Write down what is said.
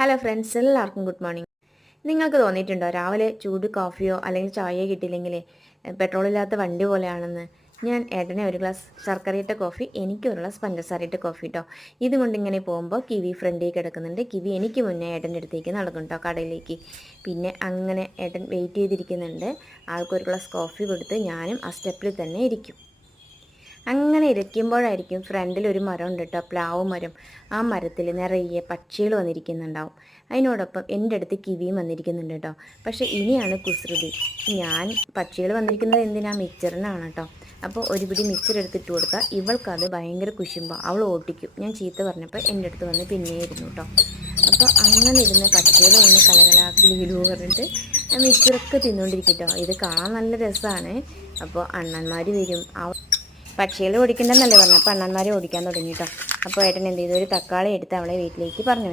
Hello friends, എല്ലാവർക്കും good morning. നിങ്ങൾക്ക് തോന്നിയിട്ടുണ്ടോ രാവിലെ ചൂട് കോഫിയോ അല്ലെങ്കിൽ ചായയോ കിട്ടിയില്ലെങ്കിൽ പെട്രോളില്ലാത്ത വണ്ടി പോലെയാണെന്ന്? ഞാൻ ഏട്ടനെ ഒരു ഗ്ലാസ് ശർക്കരയിട്ട കോഫി, എനിക്ക് ഒരു ഗ്ലാസ് പഞ്ചസാരയിട്ട കോഫി കേട്ടോ. ഇതുകൊണ്ട് ഇങ്ങനെ പോകുമ്പോൾ കിവി ഫ്രണ്ടിൽ കിടക്കുന്നുണ്ട്. കിവി എനിക്ക് മുന്നേ ഏട്ടൻ്റെ അടുത്തേക്ക് നടക്കും കേട്ടോ, കടയിലേക്ക്. പിന്നെ അങ്ങനെ ഏട്ടൻ വെയിറ്റ് ചെയ്തിരിക്കുന്നുണ്ട്. ആൾക്കൊരു ഗ്ലാസ് കോഫി കൊടുത്ത് ഞാനും ആ സ്റ്റെപ്പിൽ തന്നെ ഇരിക്കും. അങ്ങനെ ഇരിക്കുമ്പോഴായിരിക്കും ഫ്രണ്ടിൽ ഒരു മരം ഉണ്ട് കേട്ടോ, പ്ലാവ് മരം. ആ മരത്തിൽ നിറയെ പക്ഷികൾ വന്നിരിക്കുന്നുണ്ടാവും. അതിനോടൊപ്പം എൻ്റെ അടുത്ത് കിവിയും വന്നിരിക്കുന്നുണ്ട് കേട്ടോ. പക്ഷേ ഇനിയാണ് കുസൃതി. ഞാൻ പക്ഷികൾ വന്നിരിക്കുന്നത് എന്തിനാ, മിച്ചറിനാണ് കേട്ടോ. അപ്പോൾ ഒരു പിടി മിച്ചർ എടുത്തിട്ട് കൊടുത്താൽ ഇവൾക്കത് ഭയങ്കര കുശുമ്പോൾ അവൾ ഓട്ടിക്കും. ഞാൻ ചീത്ത പറഞ്ഞപ്പോൾ എൻ്റെ അടുത്ത് വന്ന് പിന്നെ ഇരുന്നു കേട്ടോ. അപ്പോൾ അങ്ങനെ ഇരുന്ന് പക്ഷികൾ വന്ന് കലകലാക്കി കിലു പറഞ്ഞിട്ട് മിച്ചറൊക്കെ തിന്നുകൊണ്ടിരിക്കും കേട്ടോ. ഇത് കാണാൻ നല്ല രസമാണ്. അപ്പോൾ അണ്ണന്മാർ വരും. പക്ഷികളെ ഓടിക്കണ്ടെന്നല്ലേ പറഞ്ഞു. അപ്പോൾ അണ്ണന്മാരെ ഓടിക്കാൻ തുടങ്ങി കേട്ടോ. അപ്പോൾ ഏട്ടൻ എന്ത് ചെയ്തു, ഒരു തക്കാളി എടുത്ത് അവളെ വീട്ടിലേക്ക് പറഞ്ഞു വിട്ടു.